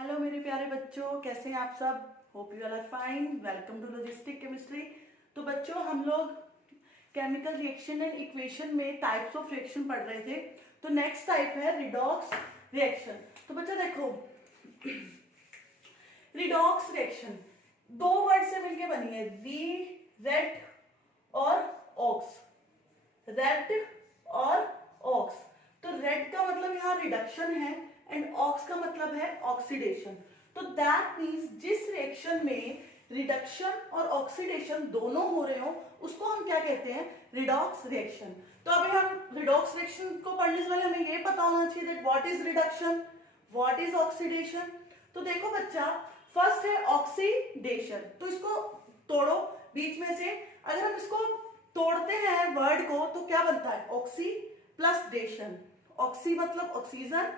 Hello मेरे प्यारे बच्चों, कैसे हैं आप सब। Hope you all are fine. Welcome to logistic chemistry. तो बच्चों, हम लोग केमिकल रिएक्शन एंड इक्वेशन में टाइप्स ऑफ रिएक्शन पढ़ रहे थे। तो नेक्स्ट टाइप है रिडॉक्स रिएक्शन। तो बच्चा देखो, रिडॉक्स रिएक्शन दो वर्ड से मिलके बनी है, रेड और ऑक्स। रेड और ऑक्स। तो रेड का मतलब यहाँ रिडक्शन है एंड ऑक्स का मतलब है ऑक्सीडेशन। तो दैट मीन्स जिस रिएक्शन में रिडक्शन और ऑक्सीडेशन दोनों हो रहे हो उसको हम क्या कहते हैं, रिडॉक्स रिएक्शन। तो अभी हम रिडॉक्स रिएक्शन को पढ़ने से पहले हमें ये पता होना चाहिए that what is reduction, what is oxidation. तो देखो बच्चा, फर्स्ट है ऑक्सीडेशन। तो इसको तोड़ो बीच में से। अगर हम इसको तोड़ते हैं वर्ड को तो क्या बनता है, ऑक्सी प्लस डेशन। ऑक्सी मतलब ऑक्सीजन,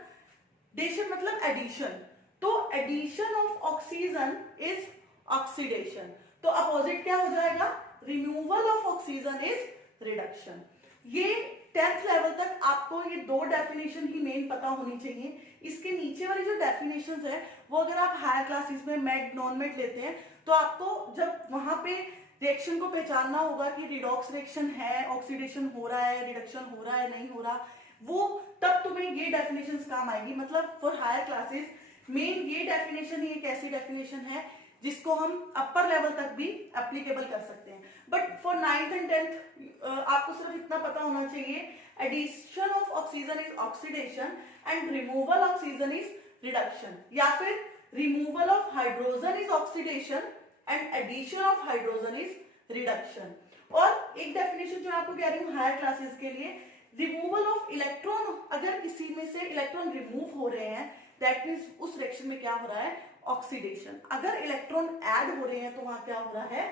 डेशन मतलब एडिशन। तो addition of oxygen is oxidation. तो अपोजिट क्या हो जाएगा, removal of oxygen is reduction. ये 10th लेवल तक आपको ये दो डेफिनेशन ही मेन पता होनी चाहिए। इसके नीचे वाली जो डेफिनेशंस है वो अगर आप हायर क्लासेस में मेड नॉन मेड लेते हैं तो आपको जब वहां पे रिएक्शन को पहचानना होगा कि रिडॉक्स रिएक्शन है, ऑक्सीडेशन हो रहा है, रिडक्शन हो रहा है, नहीं हो रहा, वो तब तुम्हें ये डेफिनेशंस काम आएगी। मतलब फॉर हायर क्लासेस मेन ये डेफिनेशन ही एक ऐसी डेफिनेशन है जिसको हम अपर लेवल तक भी एप्लीकेबल कर सकते हैं। But for 9th and 10th आपको सिर्फ इतना पता होना चाहिए, addition of oxygen is oxidation and removal oxygen is reduction, या फिर removal of hydrogen is oxidation and addition of hydrogen is reduction. और एक डेफिनेशन जो आपको कह रही हूँ हायर क्लासेस के लिए, रिमूवल ऑफ इलेक्ट्रॉन। अगर किसी में से इलेक्ट्रॉन रिमूव हो रहे हैं दैट मीन्स उस रिएक्शन में क्या हो रहा है, ऑक्सीडेशन। अगर इलेक्ट्रॉन ऐड हो रहे हैं तो वहां क्या हो रहा है,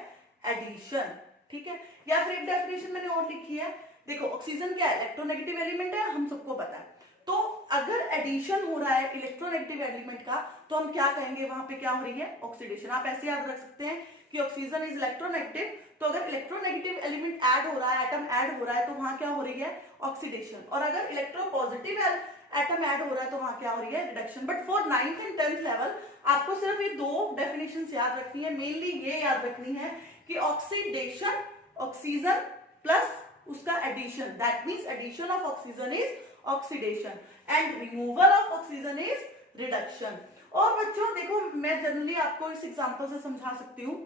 एडिशन। ठीक है। या फिर एक डेफिनेशन मैंने और लिखी है, देखो ऑक्सीजन क्या है, इलेक्ट्रोनेगेटिव एलिमेंट है, हम सबको पता है। तो अगर एडिशन हो रहा है इलेक्ट्रोनेगेटिव एलिमेंट का तो हम क्या कहेंगे, वहां पे क्या हो रही है, ऑक्सीडेशन। आप ऐसे याद रख सकते हैं कि ऑक्सीजन इज इलेक्ट्रोनेगेटिव, तो अगर इलेक्ट्रोनेगेटिव एलिमेंट ऐड हो रहा है, एटम ऐड हो रहा है, तो वहां क्या हो रही है, ऑक्सीडेशन। और अगर इलेक्ट्रोपॉजिटिव एटम ऐड हो रहा है तो वहां क्या हो रही है, reduction. But for 9th and 10th level आपको सिर्फ ये दो डेफिनेशन याद रखनी है। मेनली ये याद रखनी है कि ऑक्सीडेशन ऑक्सीजन प्लस उसका addition, that means addition of oxygen is oxidation and removal of oxygen is reduction. और बच्चों देखो, मैं जनरली आपको इस एग्जांपल से समझा सकती हूँ।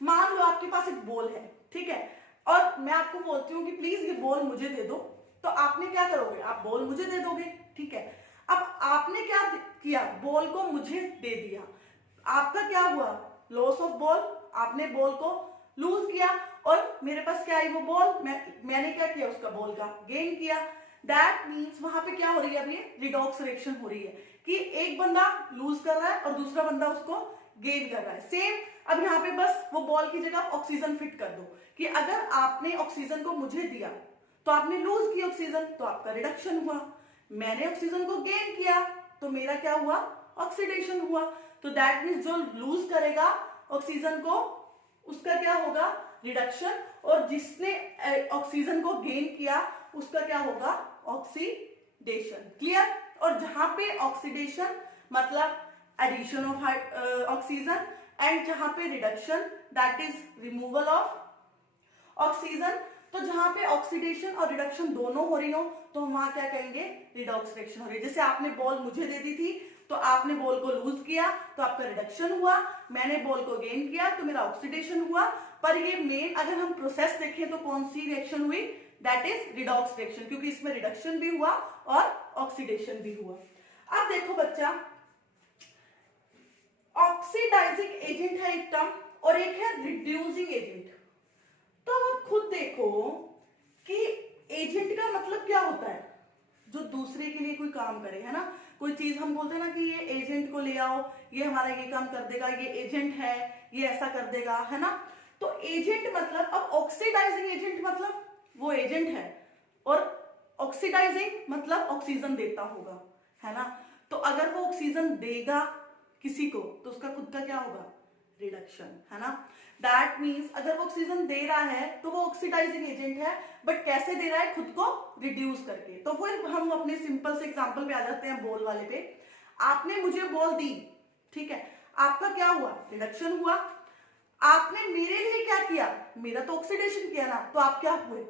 मान लो आपके पास एक बॉल है, ठीक है, और मैं आपको बोलती हूँ कि प्लीज ये बॉल मुझे दे दो, तो आपने क्या करोगे, आप बॉल मुझे दे दोगे, ठीक है। अब आपने क्या किया, बॉल को मुझे दे दिया, आपका क्या हुआ, लॉस ऑफ बॉल। आपने बॉल को लूज किया और मेरे पास क्या आई वो बॉल, मैंने क्या किया, उसका बॉल का गेन किया। दैट मीन्स वहां पे क्या हो रही है, अभी रिडॉक्स रिएक्शन हो रही है कि एक बंदा लूज कर रहा है और दूसरा बंदा उसको गेन कर रहा है। सेम अब यहाँ पे बस वो बॉल की जगह ऑक्सीजन फिट कर दो कि अगर आपने ऑक्सीजन को मुझे दिया तो आपने लूज की ऑक्सीजन, तो आपका रिडक्शन हुआ। मैंने ऑक्सीजन को गेन किया तो मेरा क्या हुआ, ऑक्सीडेशन हुआ। तो दैट मीन्स जो लूज करेगा ऑक्सीजन को उसका क्या होगा, रिडक्शन, और जिसने ऑक्सीजन को गेन किया उसका क्या होगा, ऑक्सीडेशन। क्लियर। और जहां पे ऑक्सीडेशन मतलब एडिशन ऑफ ऑक्सीजन एंड जहां पे reduction that is removal of oxygen. तो जहां पे ऑक्सीडेशन और रिडक्शन दोनों हो रही हो तो हम वहां क्या कहेंगे, रिडॉक्स रिएक्शन हो रही है। जैसे आपने बॉल मुझे दे दी थी तो आपने बॉल को लूज किया तो आपका रिडक्शन हुआ, मैंने बॉल को गेन किया तो मेरा ऑक्सीडेशन हुआ। पर ये मेन अगर हम प्रोसेस देखें तो कौन सी रिएक्शन हुई, दैट इज रिडॉक्स रिएक्शन, क्योंकि इसमें रिडक्शन भी हुआ और ऑक्सीडेशन भी हुआ। अब देखो बच्चा, ऑक्सीडाइजिंग एजेंट है एक टर्म और एक है रिड्यूसिंग एजेंट। तो अब खुद देखो कि एजेंट का मतलब क्या होता है, जो दूसरे के लिए कोई काम करे, है ना। कोई चीज हम बोलते हैं ना कि ये एजेंट को ले आओ, ये हमारा ये काम कर देगा, ये एजेंट है, ये ऐसा कर देगा, है ना। तो एजेंट मतलब, अब ऑक्सीडाइजिंग एजेंट मतलब वो एजेंट है और ऑक्सीडाइजिंग मतलब ऑक्सीजन देता होगा, है ना। तो अगर वो ऑक्सीजन देगा किसी को तो उसका खुद का क्या होगा, रिडक्शन, है ना। दैट मीन्स अगर वो ऑक्सीजन दे रहा है तो वो ऑक्सीडाइजिंग एजेंट है, बट कैसे दे रहा है, खुद को रिड्यूस करके। तो फिर हम अपने सिंपल से एग्जांपल पे आ जाते हैं, बॉल वाले पे। आपने मुझे बॉल दी, ठीक है, आपका क्या हुआ, रिडक्शन हुआ। आपने मेरे लिए क्या किया, मेरा तो ऑक्सीडेशन किया ना, तो आप क्या हुए,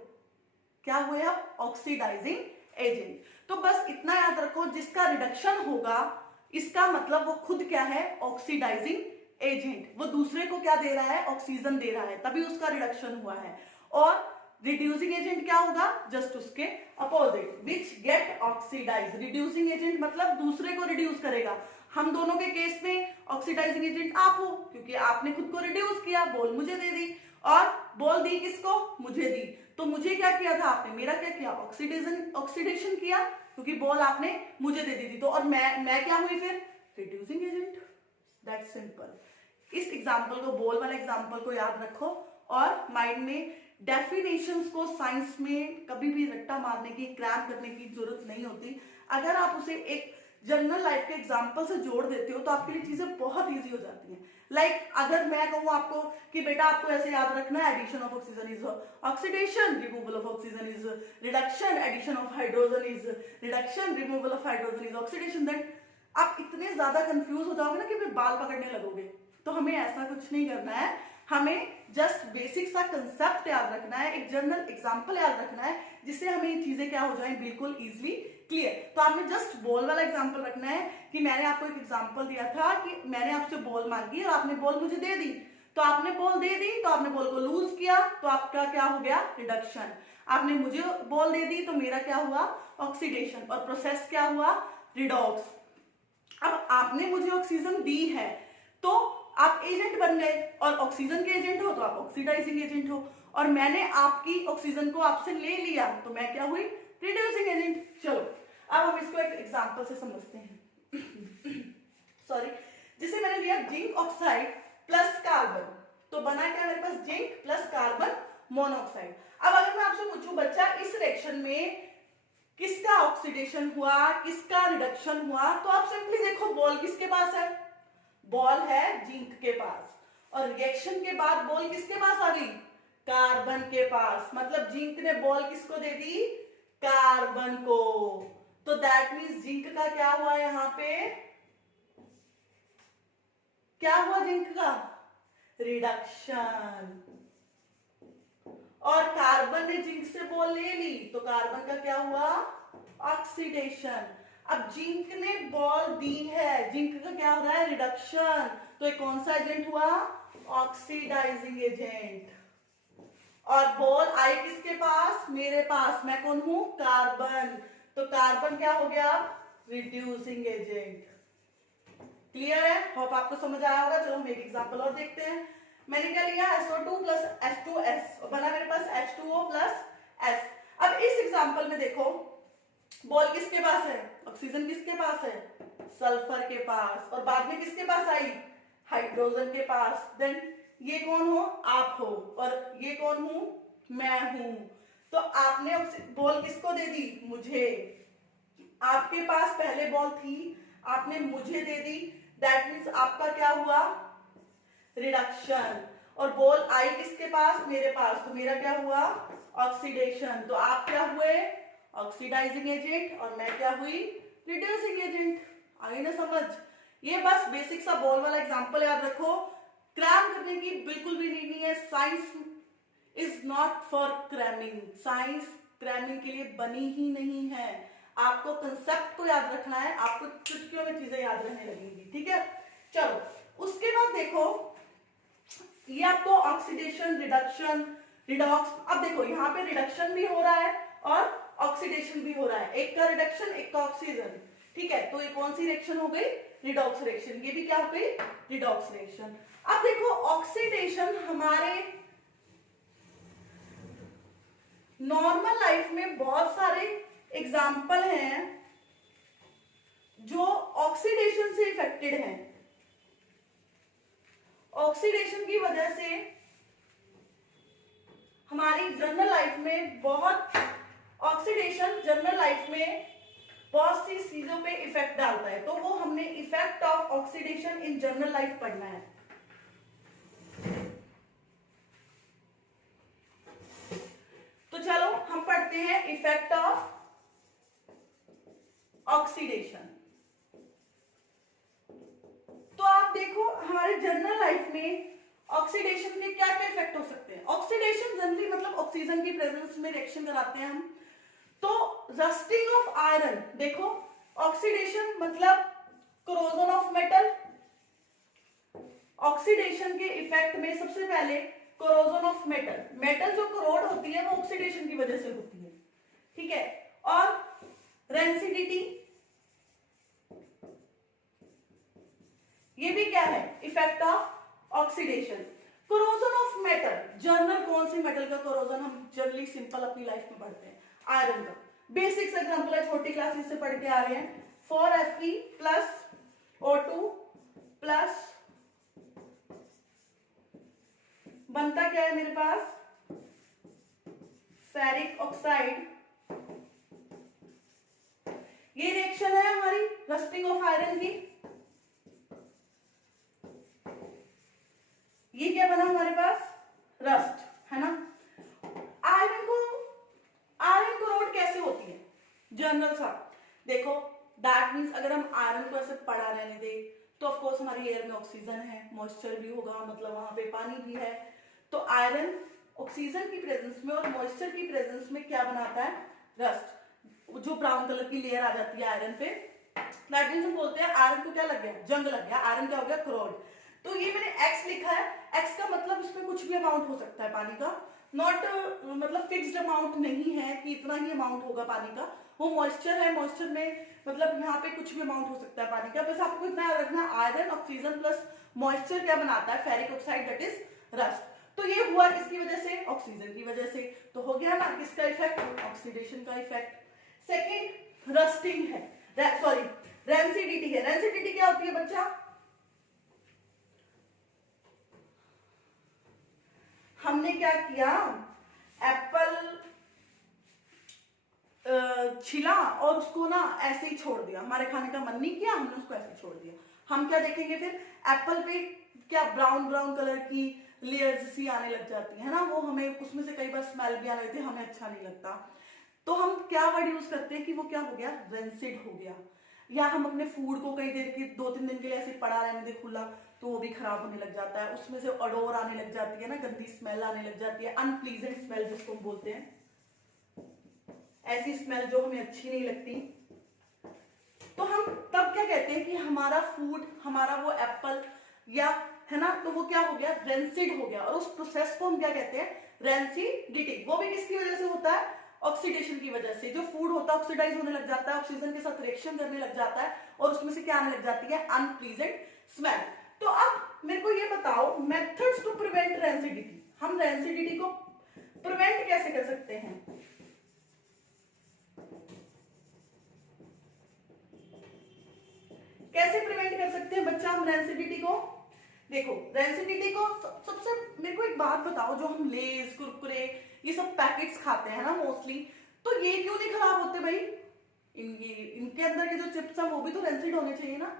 क्या हुए आप, ऑक्सीडाइजिंग एजेंट। तो बस इतना याद रखो, जिसका रिडक्शन होगा इसका मतलब वो खुद क्या है, ऑक्सीडाइजिंग एजेंट। वो दूसरे को क्या दे रहा है, ऑक्सीजन दे रहा है, तभी उसका रिडक्शन हुआ है। और रिड्यूसिंग एजेंट क्या होगा, जस्ट उसके opposite, which get oxidise. Reducing agent मतलब दूसरे को रिड्यूस करेगा। हम दोनों के केस में ऑक्सीडाइजिंग एजेंट आप हो, क्योंकि आपने खुद को रिड्यूस किया, बॉल मुझे दे दी, और बॉल दी किसको, मुझे दी। तो मुझे क्या किया था आपने, मेरा क्या किया, ऑक्सीडेशन किया, क्योंकि बॉल आपने मुझे दे दी थी। तो और मैं क्या हुई फिर, रिड्यूसिंग एजेंट। That's simple. इस एग्जांपल को, बॉल वाला एग्जांपल को याद रखो, और माइंड में डेफिनेशंस को साइंस में कभी भी रट्टा मारने की, क्रैम्प करने की जरूरत नहीं होती। अगर आप उसे एक जनरल लाइफ के एग्जांपल से जोड़ देते हो तो आपके लिए चीजें बहुत इजी हो जाती हैं। लाइक अगर मैं कहूँ आपको कि बेटा आपको ऐसे याद रखना है, addition of oxygen is oxidation, removal of oxygen is reduction, addition of hydrogen is reduction, removal of hydrogen is oxidation, then आप इतने ज्यादा कंफ्यूज हो जाओगे ना कि फिर बाल पकड़ने लगोगे। तो हमें ऐसा कुछ नहीं करना है, हमें जस्ट बेसिक सा कंसेप्ट याद रखना है, एक जनरल एग्जांपल याद रखना है, जिससे हमें ये चीजें क्या हो जाएं, बिल्कुल इजीली क्लियर। तो आपने जस्ट बॉल वाला एग्जांपल रखना है कि मैंने आपको एक एग्जांपल दिया था कि मैंने आपसे बॉल मांगी और आपने बॉल मुझे दे दी, तो आपने बॉल दे दी, तो आपने बॉल को लूज किया, तो आपका क्या हो गया, रिडक्शन। आपने मुझे बॉल दे दी, तो मेरा क्या हुआ, ऑक्सीडेशन, और प्रोसेस क्या हुआ, रिडॉक्स। अब आपने मुझे ऑक्सीजन दी है तो आप एजेंट बन गए, और ऑक्सीजन के एजेंट हो तो आप ऑक्सीडाइजिंग एजेंट हो, और मैंने आपकी ऑक्सीजन को आपसे ले लिया तो मैं क्या हुई, रिड्यूसिंग एजेंट। चलो अब हम इसको एक एग्जांपल से समझते हैं। सॉरी, जिसे मैंने लिया जिंक ऑक्साइड प्लस कार्बन, तो बना क्या मेरे पास, जिंक प्लस कार्बन मोनोऑक्साइड। अब अगर मैं आपसे पूछूं बच्चा इस रिएक्शन में किसका ऑक्सीडेशन हुआ, किसका रिडक्शन हुआ, तो आप सिंपली देखो बॉल किसके पास है, बॉल है जिंक के पास, और रिएक्शन के बाद बॉल किसके पास आ गई, कार्बन के पास। मतलब जिंक ने बॉल किसको दे दी, कार्बन को। तो दैट मींस जिंक का क्या हुआ यहां पे, क्या हुआ जिंक का, रिडक्शन। और कार्बन ने जिंक से बॉल ले ली तो कार्बन का क्या हुआ, ऑक्सीडेशन। अब जिंक ने बॉल दी है, जिंक का क्या हो रहा है, रिडक्शन, तो ये कौन सा एजेंट हुआ, ऑक्सीडाइजिंग एजेंट। और बॉल आई किसके पास, मेरे पास, मैं कौन हूं, कार्बन, तो कार्बन क्या हो गया, रिड्यूसिंग एजेंट। क्लियर है, होप आपको समझ आया होगा। चलो हम एक एग्जांपल और देखते हैं। मैंने क्या लिया, SO2 प्लस H2S, और बना मेरे पास H2O प्लस S। अब इस एग्जांपल में देखो बॉल किसके पास है, ऑक्सीजन किसके पास है, सल्फर के पास, और बाद में किसके पास आई, हाइड्रोजन के पास। देन ये कौन हो, आप हो, और ये कौन हूं, मैं हूं। तो आपने बॉल किसको दे दी, मुझे। आपके पास पहले बॉल थी, आपने मुझे दे दी, दैट मीन्स आपका क्या हुआ, रिडक्शन। और बॉल आई किसके पास, मेरे पास, तो मेरा क्या हुआ, ऑक्सीडेशन। तो आप क्या हुए, ऑक्सीडाइजिंग एजेंट, और मैं क्या हुई, रिड्यूसिंग एजेंट। आई ना समझ। ये बस बेसिक सा बॉल वाला एग्जांपल याद रखो, क्रैम करने की बिल्कुल भी नीड नहीं है। Science is not for cramming, science cramming के लिए बनी ही नहीं है। आपको कंसेप्ट को याद रखना है, आपको चुटकियों में चीजें याद रहने लगेंगी, ठीक है। चलो उसके बाद देखो, ये आपको ऑक्सीडेशन, रिडक्शन, रिडॉक्स। अब देखो यहाँ पे रिडक्शन भी हो रहा है और ऑक्सीडेशन भी हो रहा है, एक का रिडक्शन एक का ऑक्सीजन, ठीक है। तो ये कौन सी रिएक्शन हो गई, रिडॉक्स रिएक्शन। ये भी क्या हो गई, रिडॉक्स रिएक्शन। अब देखो ऑक्सीडेशन हमारे नॉर्मल लाइफ में बहुत सारे एग्जाम्पल हैं जो ऑक्सीडेशन से इफेक्टेड हैं। ऑक्सीडेशन की वजह से हमारी जनरल लाइफ में बहुत, ऑक्सीडेशन जनरल लाइफ में बहुत सी चीजों पे इफेक्ट डालता है, तो वो हमने effect of oxidation in general life पढ़ना है। तो चलो हम पढ़ते हैं इफेक्ट ऑफ ऑक्सीडेशन। देखो हमारे जनरल लाइफ में ऑक्सीडेशन के क्या क्या इफेक्ट हो सकते हैं। ऑक्सीडेशन जनरली मतलब ऑक्सीजन की प्रेजेंस में रिएक्शन कराते हैं हम। तो रस्टिंग ऑफ आयरन, देखो ऑक्सीडेशन मतलब कोरोजन ऑफ मेटल। ऑक्सीडेशन के इफेक्ट में सबसे पहले कोरोजन ऑफ मेटल, मेटल जो कोरोड होती है वो ऑक्सीडेशन की वजह से होती है, ठीक है। और रेंसिडिटी, ये भी क्या है, effect of oxidation. Corrosion of metal, general कौन सी मेटल का कोरोजन हम जनरली सिंपल अपनी लाइफ में पढ़ते हैं, आयरन का। बेसिक्स एग्जांपल है, छोटी क्लासेस से पढ़ के आ रहे हैं। Fe प्लस O2 प्लस बनता क्या है मेरे पास, फेरिक ऑक्साइड। ये रिएक्शन है हमारी रस्टिंग ऑफ आयरन की। ये क्या बना हमारे पास, रस्ट, है ना। आयरन कोरोड कैसे होती है, जनरल सा देखो, दैट मीन्स अगर हम आयरन को ऐसे पड़ा रहने दें तो ऑफ कोर्स हमारी एयर में ऑक्सीजन है, मॉइस्चर भी होगा, मतलब वहां पे पानी भी है। तो आयरन ऑक्सीजन की प्रेजेंस में और मॉइस्चर की प्रेजेंस में क्या बनाता है, रस्ट, जो ब्राउन कलर की लेयर आ जाती है आयरन पे। दैट मीन्स हम बोलते हैं आयरन को क्या लग गया, जंग लग गया, आयरन क्या हो गया, क्रोड। तो ये मैंने एक्स लिखा है, एक्स का मतलब इसमें कुछ भी अमाउंट हो सकता है पानी का, नॉट मतलब फिक्स्ड अमाउंट नहीं है कि इतना ही अमाउंट होगा पानी का। वो मॉइस्चर है, मॉइस्चर में मतलब यहाँ पे कुछ भी अमाउंट हो सकता है पानी का। बस आपको इतना याद रखना, आयरन ऑक्सीजन प्लस मॉइस्चर क्या बनाता है, ferric oxide, that is rust. तो ये हुआ किसकी वजह से, ऑक्सीजन की वजह से। तो हो गया ना किसका इफेक्ट, ऑक्सीडेशन का इफेक्ट। सेकेंड रस्टिंग है, सॉरी रेंसिडिटी है। रेंसिडिटी क्या होती है बच्चा, हमने क्या किया, एप्पल छिला और उसको ना ऐसे ही छोड़ दिया, हमारे खाने का मन नहीं किया, हमने उसको ऐसे छोड़ दिया। हम क्या देखेंगे फिर, एप्पल पे क्या ब्राउन ब्राउन कलर की लेयर्स सी आने लग जाती है ना, वो हमें उसमें से कई बार स्मेल भी आने लगती है, हमें अच्छा नहीं लगता। तो हम क्या वर्ड यूज करते हैं कि वो क्या हो गया, रेंसिड हो गया। या हम अपने फूड को कई देर के 2-3 दिन के लिए ऐसे पड़ा रहने दे खुला तो वो भी खराब होने लग जाता है, उसमें से अडोर आने लग जाती है ना, गंदी स्मेल आने लग जाती है, अनप्लीजेंट स्मेल जिसको हम बोलते हैं, ऐसी स्मेल जो हमें अच्छी नहीं लगती। तो हम तब क्या कहते हैं कि हमारा फूड, हमारा वो एप्पल या है ना, तो वो क्या हो गया, रेंसिड हो गया। और उस प्रोसेस को हम क्या कहते हैं, रेंसिडिटी। वो भी किसकी वजह से होता है, ऑक्सीडेशन की वजह से। जो फूड होता है ऑक्सीडाइज होने लग जाता है, ऑक्सीजन के साथ रिएक्शन करने लग जाता है और उसमें से क्या आने लग जाती है, अनप्लीजेंट स्मेल। तो अब मेरे को ये बताओ, मेथड्स टू प्रिवेंट रेंसिडिटी, हम रेंसिडिटी को प्रिवेंट कैसे कर सकते हैं। कैसे प्रिवेंट कर सकते हैं बच्चा हम रेंसिडिटी को। देखो रेंसिडिटी को सबसे, मेरे को एक बात बताओ, जो हम लेज कुरकुरे ये सब पैकेट्स खाते हैं ना मोस्टली, तो ये क्यों नहीं खराब होते भाई, इनके अंदर के जो चिप्स हैं वो भी तो रेंसिड होने चाहिए ना।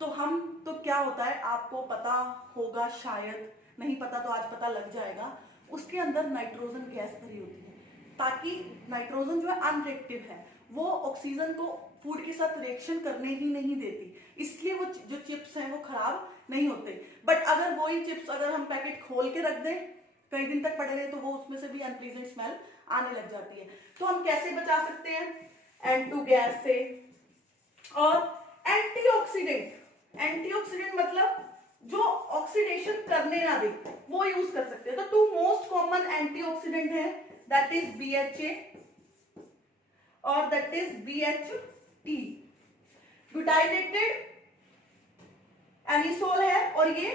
तो हम तो क्या होता है, आपको पता होगा शायद, नहीं पता तो आज पता लग जाएगा, उसके अंदर नाइट्रोजन गैस भरी होती है, ताकि नाइट्रोजन जो है अनरिएक्टिव है, वो ऑक्सीजन को फूड के साथ रिएक्शन करने ही नहीं देती, इसलिए वो जो चिप्स हैं वो खराब नहीं होते। बट अगर वही चिप्स अगर हम पैकेट खोल के रख दें कई दिन तक पड़े रहे तो वो उसमें से भी अनप्लीजेंट स्मेल आने लग जाती है। तो हम कैसे बचा सकते हैं, N2 गैस से। और एंटीऑक्सीडेंट, एंटीऑक्सीडेंट मतलब जो ऑक्सीडेशन करने ना दे वो यूज कर सकते हैं। तो 2 मोस्ट कॉमन एंटीऑक्सीडेंट है, दैट इज BHA और that is BHT। Butylated anisole है और ये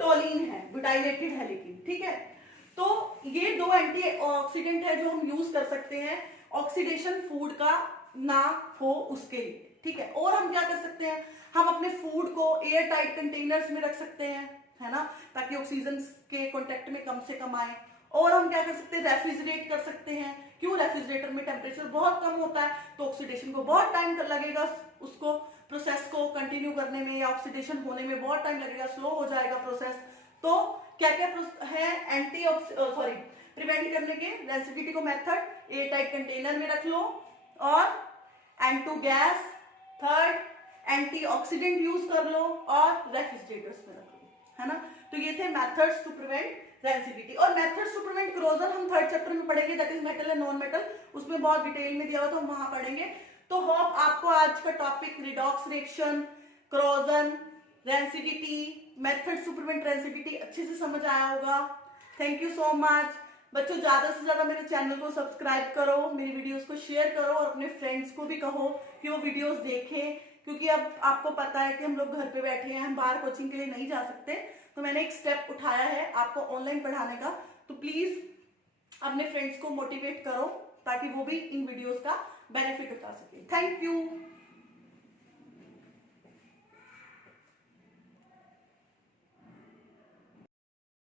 टोलिन है, ब्यूटाइलेटेड है लेकिन, ठीक है। तो ये 2 एंटीऑक्सीडेंट है जो हम यूज कर सकते हैं ऑक्सीडेशन फूड का ना हो उसके लिए, ठीक है। और हम क्या कर सकते हैं, हम अपने फूड को एयर टाइट कंटेनर्स में रख सकते हैं, है ना, ताकि ऑक्सीजन के कांटेक्ट में कम से कम आए। और हम क्या कर सकते हैं, रेफ्रिजरेट कर सकते हैं। क्यों, रेफ्रिजरेटर में टेम्परेचर बहुत कम होता है तो ऑक्सीडेशन को बहुत टाइम लगेगा, उसको प्रोसेस को कंटिन्यू करने में या ऑक्सीडेशन होने में बहुत टाइम लगेगा, स्लो हो जाएगा प्रोसेस। तो क्या क्या है प्रिवेंट करने के रेंसिडिटी को मेथड, एयर टाइट कंटेनर में रख लो, और N2 gas, third antioxidant use कर लो और रेफ्रिजरेटर्स में रख लो, है ना। तो ये थे मेथड्स टू प्रिवेंट रेंसिडिटी। और मेथड्स टू प्रिवेंट क्रोजन हम थर्ड चैप्टर में पढ़ेंगे, that is metal and non metal, उसमें बहुत डिटेल में दिया हुआ तो हम वहां पढ़ेंगे। तो होप आपको आज का topic redox reaction, corrosion, rancidity, methods to prevent rancidity अच्छे से समझ आया होगा। थैंक यू सो मच बच्चों। ज्यादा से ज्यादा मेरे चैनल को सब्सक्राइब करो, मेरी वीडियोस को शेयर करो और अपने फ्रेंड्स को भी कहो कि वो वीडियोस देखें, क्योंकि अब आपको पता है कि हम लोग घर पे बैठे हैं, हम बाहर कोचिंग के लिए नहीं जा सकते, तो मैंने एक स्टेप उठाया है आपको ऑनलाइन पढ़ाने का। तो प्लीज अपने फ्रेंड्स को मोटिवेट करो ताकि वो भी इन वीडियोस का बेनिफिट उठा सके। Thank you.